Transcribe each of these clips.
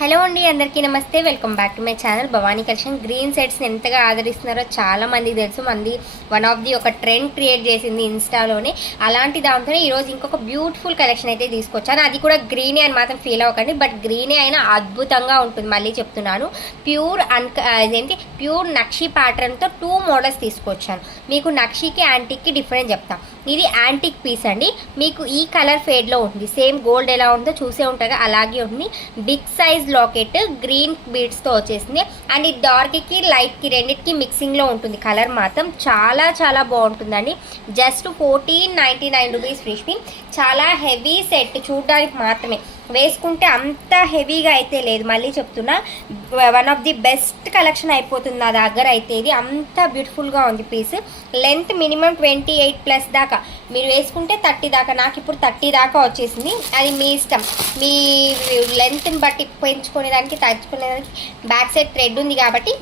Hello అండి, అందరికీ నమస్తే. Welcome back to my channel Bhavani collection. Green సెట్స్ని ఎంతగా ఆదరిస్తున్నారో చాలా మందికి తెలుసు. మంది వన్ ఆఫ్ ది ఒక ట్రెండ్ క్రియేట్ చేసింది ఇన్స్టాలోనే. అలాంటి దాంతోనే ఈరోజు ఇంకొక బ్యూటిఫుల్ కలెక్షన్ అయితే తీసుకొచ్చాను. అది కూడా గ్రీనే అని మాత్రం ఫీల్ అవ్వకండి, బట్ గ్రీనే అయినా అద్భుతంగా ఉంటుంది. మళ్ళీ చెప్తున్నాను, ప్యూర్ నక్షి ప్యాటర్న్తో 2 మోడల్స్ తీసుకొచ్చాను. మీకు నక్షికి యాంటిక్కి డిఫరెంట్ చెప్తాను. ఇది యాంటిక్ పీస్ అండి. మీకు ఈ కలర్ ఫేడ్లో ఉంటుంది. సేమ్ గోల్డ్ ఎలా ఉందో చూసే ఉంటాగా అలాగే ఉంటుంది. బిగ్ సైజ్ లాకెట్ గ్రీన్ బీడ్స్తో వచ్చేసింది. అండ్ ఈ డార్క్కి లైట్కి రెండింటికి మిక్సింగ్లో ఉంటుంది. కలర్ మాత్రం చాలా చాలా బాగుంటుందండి. Just 1499 rupees free shipping. చాలా హెవీ సెట్, చూడడానికి మాత్రమే, వేసుకుంటే అంత హెవీగా అయితే లేదు. మళ్ళీ చెప్తున్నా, one of the best collection అయిపోతుంది నా దగ్గర అయితే. ఇది అంత బ్యూటిఫుల్గా ఉంది పీస్. లెంత్ మినిమం 28+ దాకా మీరు వేసుకుంటే 30 దాకా. నాకు ఇప్పుడు 30 దాకా వచ్చేసింది. అది మీ ఇష్టం, మీ లెంత్ని బట్టి పెంచుకునేదానికి తగ్గించుకునేదానికి. బ్యాక్ సైడ్ థ్రెడ్ ఉంది కాబట్టి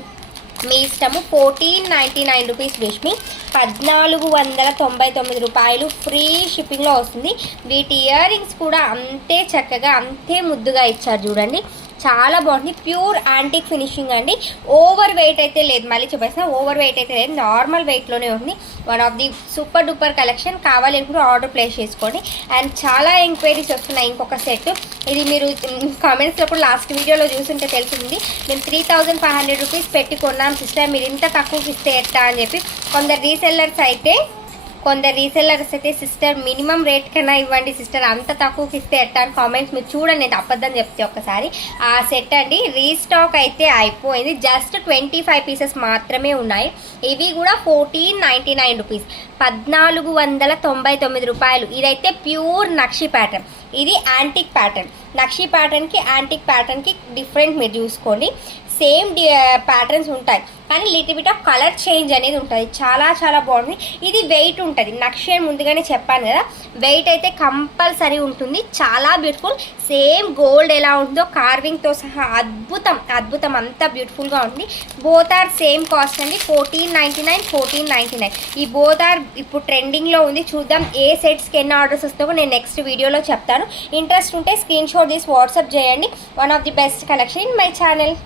మీ ఇష్టము. 1499 రూపీస్ రేష్మి, 1499 రూపాయలు ఫ్రీ షిప్పింగ్లో వస్తుంది. వీటి ఇయర్ రింగ్స్ కూడా అంతే చక్కగా అంతే ముద్దుగా ఇచ్చారు చూడండి. చాలా బాగుంది. ప్యూర్ యాంటిక్ ఫినిషింగ్ అండి. ఓవర్ వెయిట్ అయితే లేదు. మళ్ళీ చెప్పేసిన ఓవర్ వెయిట్ అయితే లేదు, నార్మల్ వెయిట్లోనే ఉంది. One of the super duper collection. కావాలి అనుకుంటే ఆర్డర్ ప్లేస్ చేసుకోండి. అండ్ చాలా ఎంక్వైరీస్ వస్తున్నాయి ఇంకొక సెట్. ఇది మీరు కామెంట్స్లో కూడా లాస్ట్ వీడియోలో చూస్తుంటే తెలుస్తుంది. మేము 3500 రూపీస్ పెట్టి కొన్నాం సిస్టర్, మీరు ఇంత తక్కువకి ఇస్తే ఎట్టా అని చెప్పి. కొందరు రీసెల్లర్స్ అయితే సిస్టర్ మినిమం రేట్ కన్నా ఇవ్వండి సిస్టర్, అంత తక్కువకి ఇస్తే ఎట్టా అని కామెంట్స్ మీరు చూడండి. నేను అబద్ధం చెప్తే ఒక్కసారి. ఆ సెట్ అండి రీస్టాక్ అయితే అయిపోయింది. జస్ట్ 25 పీసెస్ మాత్రమే ఉన్నాయి. ఇవి కూడా 1499 రూపీస్, 1499 రూపాయలు. ఇదైతే ప్యూర్ నక్షి ప్యాటర్న్. ఇది యాంటిక్ ప్యాటర్న్. నక్షి ప్యాటర్న్కి యాంటిక్ ప్యాటర్న్కి డిఫరెంట్ మీరు చూసుకోండి. సేమ్ ప్యాటర్న్స్ ఉంటాయి కానీ little bit of colour change అనేది ఉంటుంది. చాలా చాలా బాగుంది. ఇది వెయిట్ ఉంటుంది. నక్షి అని ముందుగానే చెప్పాను కదా, వెయిట్ అయితే కంపల్సరీ ఉంటుంది. చాలా బ్యూటిఫుల్. సేమ్ గోల్డ్ ఎలా ఉంటుందో కార్వింగ్తో సహా అద్భుతం అద్భుతం, అంతా బ్యూటిఫుల్గా ఉంటుంది. బోత్ ఆర్ సేమ్ కాస్ట్ అండి, 1499, 1499. ఈ బోత్ ఆర్ ఇప్పుడు ట్రెండింగ్లో ఉంది. చూద్దాం ఏ సెట్స్కి ఎన్ని ఆర్డర్స్ వస్తావో నేను నెక్స్ట్ వీడియోలో చెప్తాను. ఇంట్రెస్ట్ ఉంటే స్క్రీన్ షాట్ తీసి వాట్సాప్ చేయండి. One of the best collection in my channel.